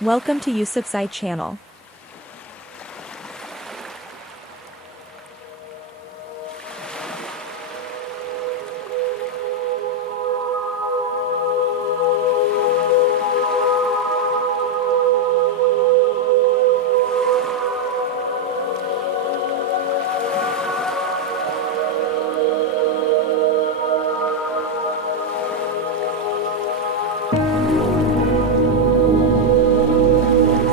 Welcome to Yusufzai channel.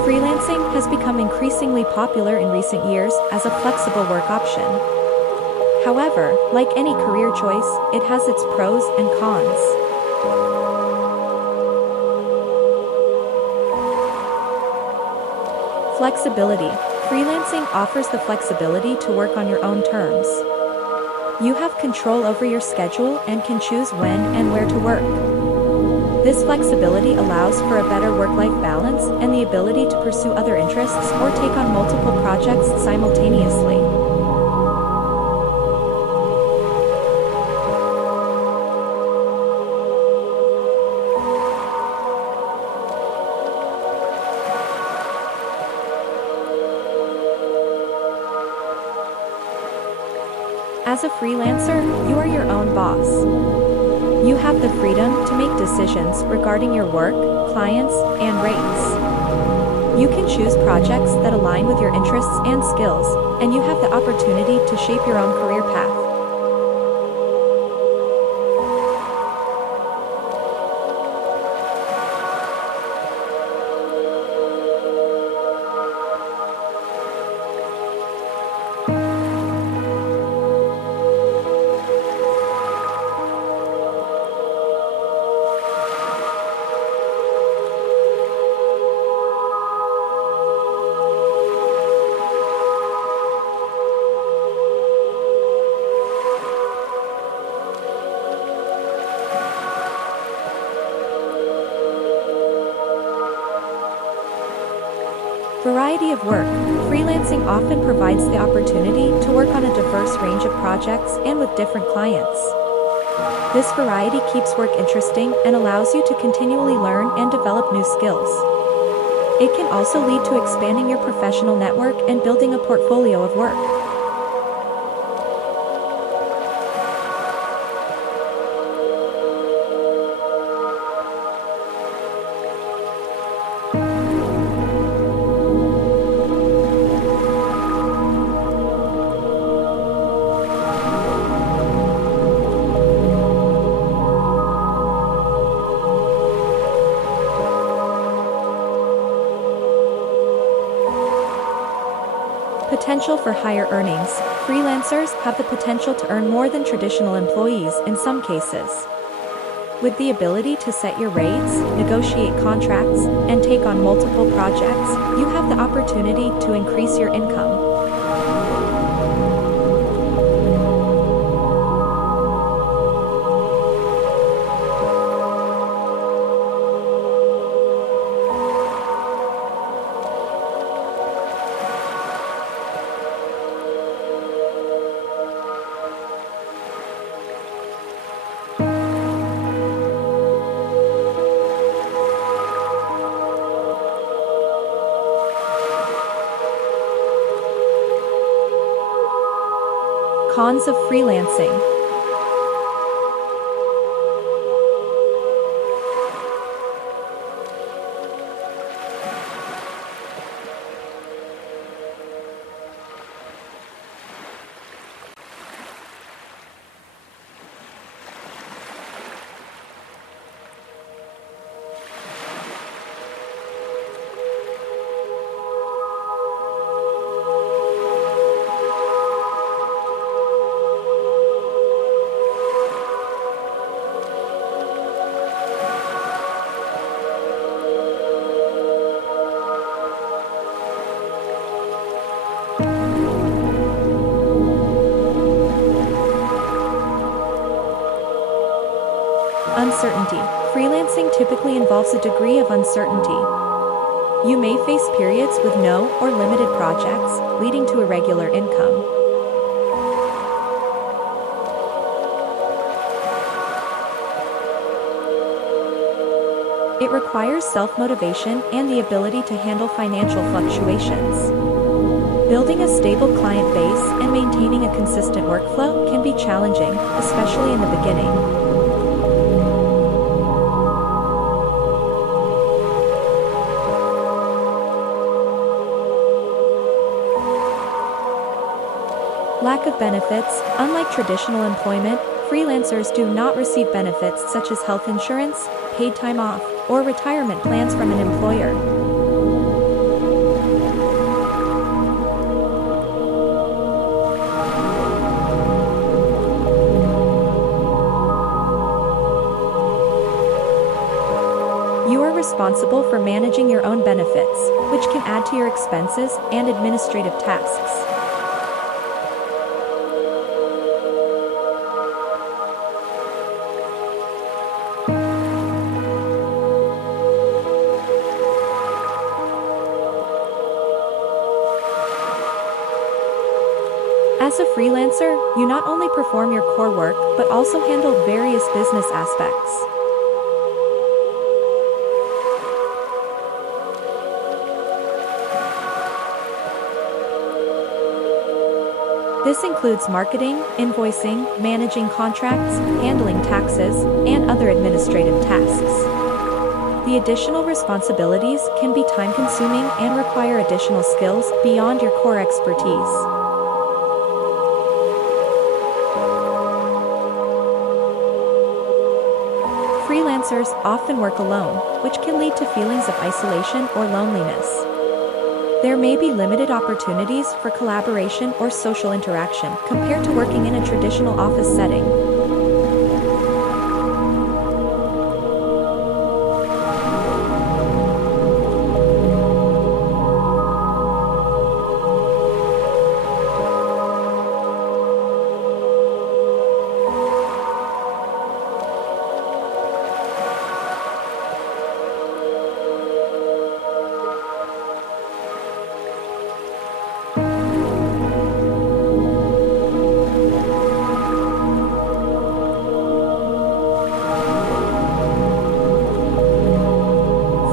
Freelancing has become increasingly popular in recent years as a flexible work option. However, like any career choice, it has its pros and cons. Flexibility. Freelancing offers the flexibility to work on your own terms. You have control over your schedule and can choose when and where to work. This flexibility allows for a better work-life balance and the ability to pursue other interests or take on multiple projects simultaneously. As a freelancer, you are your own boss. You have the freedom to make decisions regarding your work, clients, and rates. You can choose projects that align with your interests and skills, and you have the opportunity to shape your own career path. Variety of work. Freelancing often provides the opportunity to work on a diverse range of projects and with different clients. This variety keeps work interesting and allows you to continually learn and develop new skills. It can also lead to expanding your professional network and building a portfolio of work. Potential for higher earnings. Freelancers have the potential to earn more than traditional employees in some cases. With the ability to set your rates, negotiate contracts, and take on multiple projects, you have the opportunity to increase your income. Cons of freelancing. Uncertainty. Freelancing typically involves a degree of uncertainty. You may face periods with no or limited projects, leading to irregular income. It requires self-motivation and the ability to handle financial fluctuations. Building a stable client base and maintaining a consistent workflow can be challenging, especially in the beginning. Lack of benefits. Unlike traditional employment, freelancers do not receive benefits such as health insurance, paid time off, or retirement plans from an employer. You are responsible for managing your own benefits, which can add to your expenses and administrative tasks. As a freelancer, you not only perform your core work but also handle various business aspects. This includes marketing, invoicing, managing contracts, handling taxes, and other administrative tasks. The additional responsibilities can be time-consuming and require additional skills beyond your core expertise. Freelancers often work alone, which can lead to feelings of isolation or loneliness. There may be limited opportunities for collaboration or social interaction compared to working in a traditional office setting.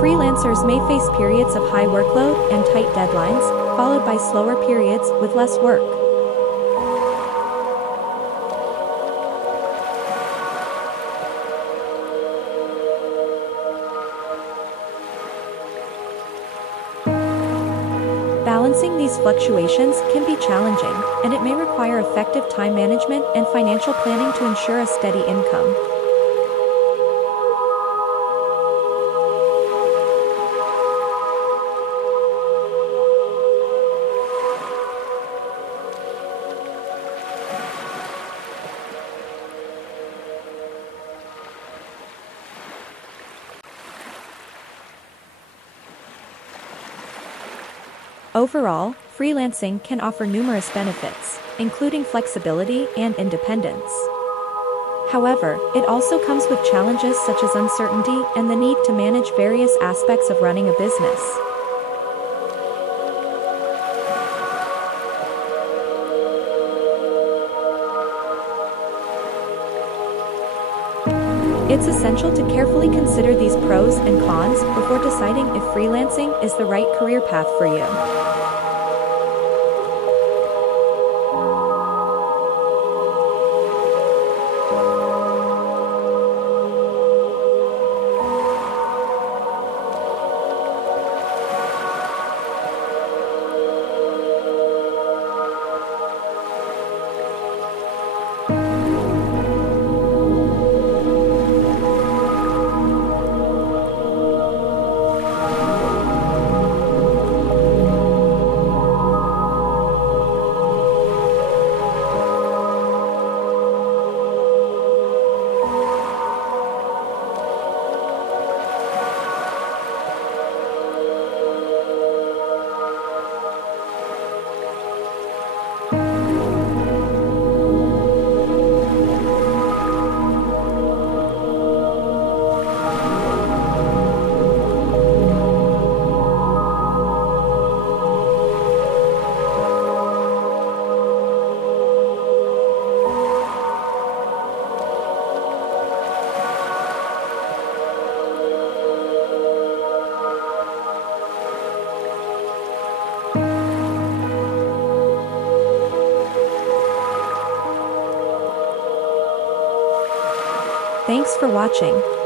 Freelancers may face periods of high workload and tight deadlines, followed by slower periods with less work. Balancing these fluctuations can be challenging, and it may require effective time management and financial planning to ensure a steady income. Overall, freelancing can offer numerous benefits, including flexibility and independence. However, it also comes with challenges such as uncertainty and the need to manage various aspects of running a business. It's essential to carefully consider these pros and cons before deciding if freelancing is the right career path for you. Thanks for watching.